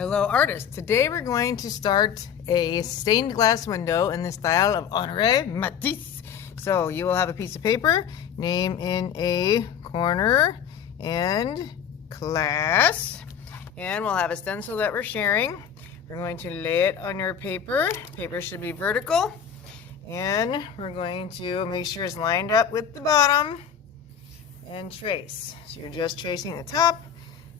Hello artists, today we're going to start a stained glass window in the style of Henri Matisse. So you will have a piece of paper, name in a corner, and class. And we'll have a stencil that we're sharing. We're going to lay it on your paper. Paper should be vertical. And we're going to make sure it's lined up with the bottom and trace. So you're just tracing the top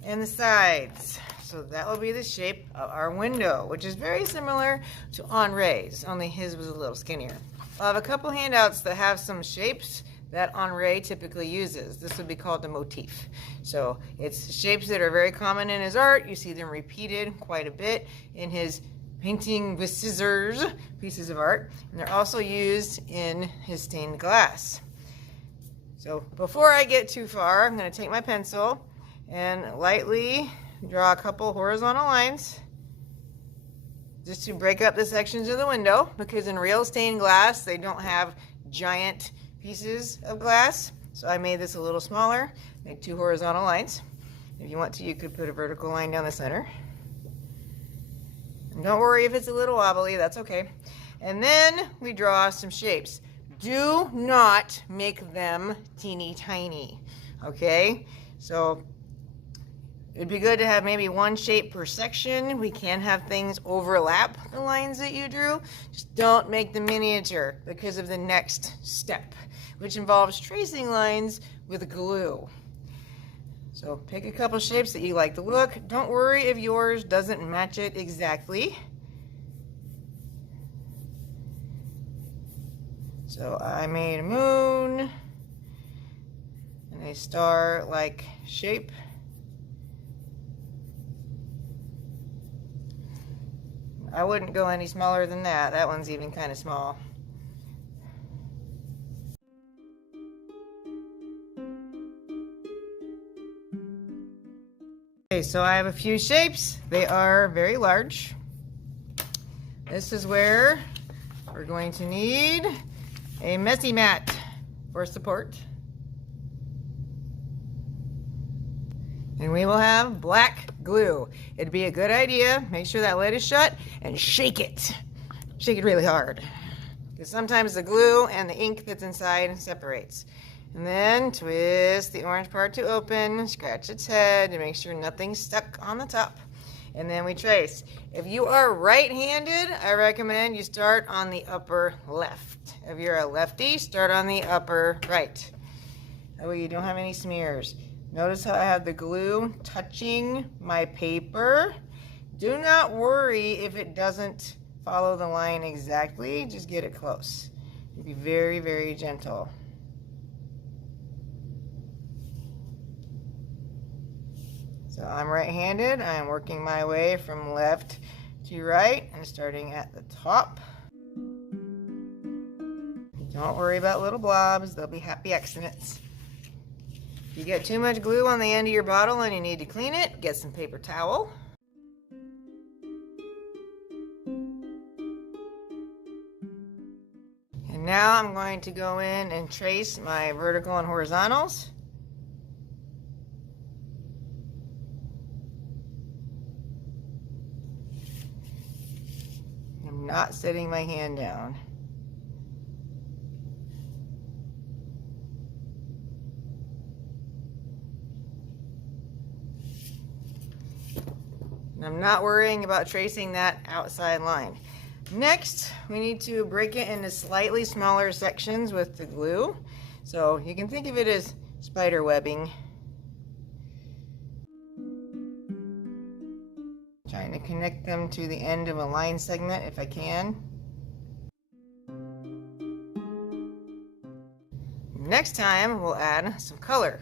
and the sides. So that will be the shape of our window, which is very similar to Henri's, only his was a little skinnier. I'll have a couple handouts that have some shapes that Henri typically uses. This would be called the motif. So it's shapes that are very common in his art. You see them repeated quite a bit in his painting with scissors pieces of art. And they're also used in his stained glass. So before I get too far, I'm going to take my pencil and lightly draw a couple horizontal lines just to break up the sections of the window, because in real stained glass they don't have giant pieces of glass. So I made this a little smaller, make two horizontal lines. If you want to, you could put a vertical line down the center. And don't worry if it's a little wobbly, that's okay. And then we draw some shapes. Do not make them teeny tiny, okay? So it'd be good to have maybe one shape per section. We can have things overlap the lines that you drew. Just don't make them miniature because of the next step, which involves tracing lines with glue. So pick a couple shapes that you like the look. Don't worry if yours doesn't match it exactly. So I made a moon and a star-like shape. I wouldn't go any smaller than that. That one's even kind of small. Okay, so I have a few shapes. They are very large. This is where we're going to need a messy mat for support. And we will have black glue. It'd be a good idea, make sure that lid is shut and shake it. Shake it really hard, because sometimes the glue and the ink that's inside separates. And then twist the orange part to open, scratch its head to make sure nothing's stuck on the top. And then we trace. If you are right-handed, I recommend you start on the upper left. If you're a lefty, start on the upper right. That way you don't have any smears. Notice how I have the glue touching my paper. Do not worry if it doesn't follow the line exactly. Just get it close. Be very, very gentle. So I'm right-handed. I'm working my way from left to right and starting at the top. Don't worry about little blobs. They'll be happy accidents. If you get too much glue on the end of your bottle and you need to clean it, get some paper towel. And now I'm going to go in and trace my vertical and horizontals. I'm not setting my hand down. I'm not worrying about tracing that outside line. Next, we need to break it into slightly smaller sections with the glue. So you can think of it as spider webbing. Trying to connect them to the end of a line segment if I can. Next time, we'll add some color.